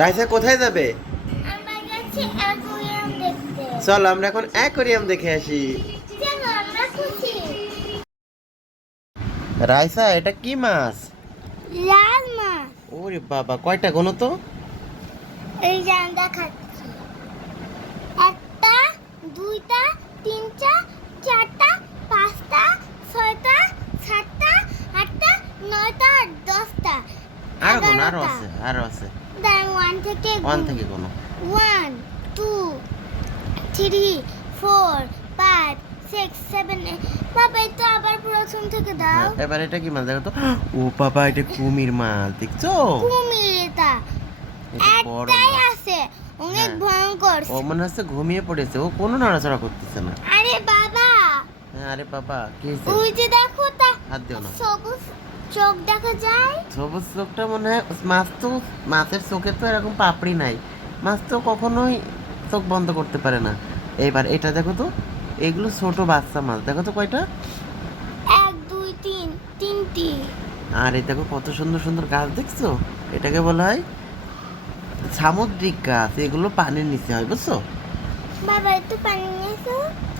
রাইসা কোথায় যাবে? আমরা যাচ্ছি অ্যাকুয়ারিয়াম দেখতে। চল আমরা এখন অ্যাকোরিয়াম দেখে আসি। চলো আমরা খুশি। রাইসা এটা কি মাছ? লাল মাছ। ওরে বাবা, কয়টা গোনো তো? এই যে আমি দেখাচ্ছি। একটা, দুইটা, তিনটা, চারটা, পাঁচটা, ছয়টা, সাতটা, আটটা, নয়টা, আর 10টা। আরো গোনো, আরো আছে। দাঁড়ান, ওয়ান থেকে গোনো। 1, 2, 3, 4, 5, 6, 7, 8। বাবা এই তো আবার প্রথম থেকে দাও। এবার এটা কি মাছ দেখো তো? ও বাবা, এটা কুমির মাছ, দেখছো? কুমির এটা। এটা বড় একটাই মাছ। আছে, অনেক হ্যাঁ। ভয়ঙ্কর। ও মনে হচ্ছে ঘুমিয়ে পড়েছে, ও কোনো নড়াচড়া করতেছে না। আরে বাবা, হ্যাঁ, আরে বাবা কি হয়েছে? ওই যে দেখো তা হাত দিও না। সবুজ চোখ দেখা যায়। সবুজ চোখটা মনে হয় মাছ, তো মাছের চোখে তো এরকম পাপড়ি নাই, মাছ তো কখনোই চোখ বন্ধ করতে পারে না। এইবার এটা দেখো তো, এগুলো ছোট বাচ্চা মাছ, দেখো তো কয়টা। 1, 2, 3, 3টি। আর এই দেখো কত সুন্দর সুন্দর গাছ, দেখছো? এটাকে বলা হয় সামুদ্রিক গাছ, এগুলো পানির নিচে হয়, বুঝছো? বাবা একটু পানি নিয়েছো?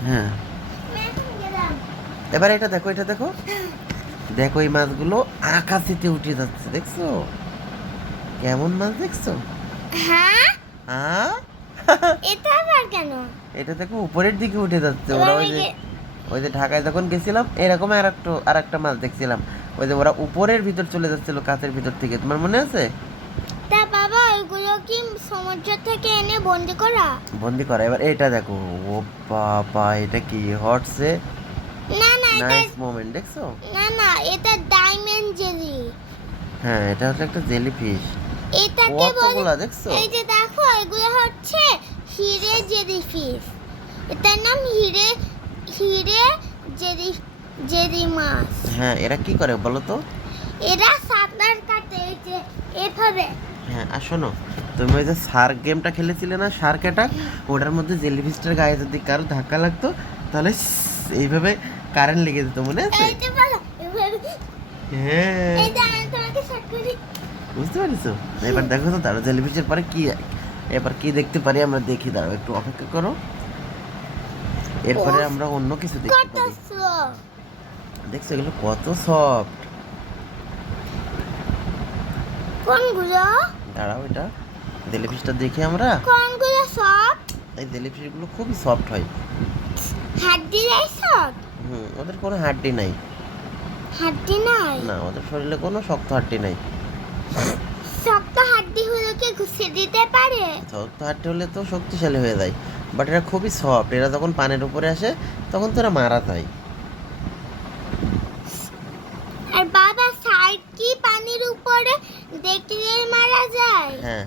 হ্যাঁ। আমি এখন গেলাম। এবার এটা দেখো, এটা দেখো, দেখো এই মাছগুলো আকাশেতে উঠে যাচ্ছে, দেখছো? কেমন মাছ দেখছো? হ্যাঁ, হ্যাঁ। এটা আবার কেন? এটা দেখো উপরের দিকে উঠে যাচ্ছে। এবার ওরা ওই যে ওই যে ঢাকায় যখন গেছিলাম এরকম আর একটা মাছ দেখছিলাম, ওই যে ওরা উপরের ভিতর চলে যাচ্ছিল কাঁচের ভিতর থেকে, তোমার মনে আছে? তা বাবা ওইগুলো কি সমুদ্র থেকে এনে বন্দি করা? বন্দি করা। এবার এটা দেখো, ও বাবা, এটা কি হটসে না না এটা, নাইস মোমেন্ট, দেখছো? না এটা ডায়মন্ড জেলি। হ্যাঁ, এটা হচ্ছে একটা জেলি ফিশ। এটাকে বলে, কতগুলা দেখছো? এই যে দেখো এগুলো হচ্ছে হিরে জেলিফিশ। এটার নাম হিরে হিরে জেলি জেলি মাছ। হ্যাঁ, এরা কি করে বলো তো? এরা সাঁতার কাটে এই যে এভাবে। হ্যাঁ, আর শোনো, তুমি ওই যে শার্ক গেমটা খেলেছিলে না, শার্ক অ্যাটাক, ওটার মধ্যে জেলিফিশটার গায়ে যদি কারো ধাক্কা লাগতো তাহলে এইভাবে কারেন্ট লেগে যেত, মনে আছে? এই যে বলো এভাবে। হ্যাঁ, এই যে আমি তোমাকে শর্ট করি। বুঝতে পারছো? এবার দেখো তো, তারা জেলিফিশের পরে কি, এবার কি দেখতে পারি আমরা, দেখি, দাঁড়াও একটু অপেক্ষা করো। এরপরে উফ, আমরা অন্য কিছু দেখতে কত পারি। স্লো। দেখছো এগুলো কত সফট। কোনগুলো? দাঁড়াও, এটা জেলিফিশটা দেখি আমরা। কোনগুলো সব? এই জেলিফিশগুলো খুবই সফট হয়। হাড্ডি নাই সব? ওদের কোনো হাড্ডি নাই। হাড্ডি নাই? না, ওদের শরীরে কোনো শক্ত হাড্ডি নাই। শক্ত হাড্ডি হলে কি ঘুষে দিতে পারে? শক্ত হাড্ডি হলে তো শক্তিশালী হয়ে যায়, বাট এরা খুবই সফট, এরা যখন পানির উপরে আসে তখন তো এরা মারা যায়। আর বাবা সাইড কি পানির উপরে দেখলে মারা যায়? হ্যাঁ,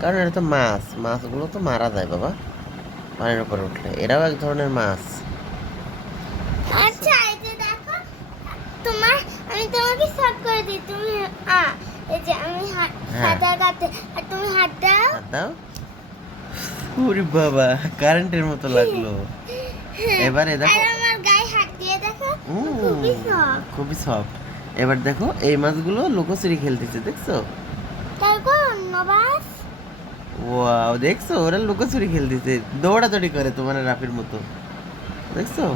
কারণ এটা তো মাছ, মাছগুলো তো মারা যায় বাবা পানির উপরে উঠলে, এরাও এক ধরনের মাছ। আচ্ছা এই যে দেখো, তোমার আমি তোমাকে শর্ট করে দিই, তুমি এই যে আমি হ্যাঁ। সাঁতার কাটতে আর তুমি হাত দাও। হাত দাও। ওরে বাবা, কারেন্টের মতো লাগলো। এবারে আর দেখো, আমার গায়ে হাত দিয়ে দেখো, উম, খুবই সফট। খুবই সফট। এবার দেখো এই মাছগুলো লুকোচুরি খেলতেছে, দেখছো? তারপর নবাস। ওয়াও, দেখছো ওরা লুকোচুরি খেলতেছে, দৌড়াদৌড়ি করে তোমার রাফির মতো, দেখছো?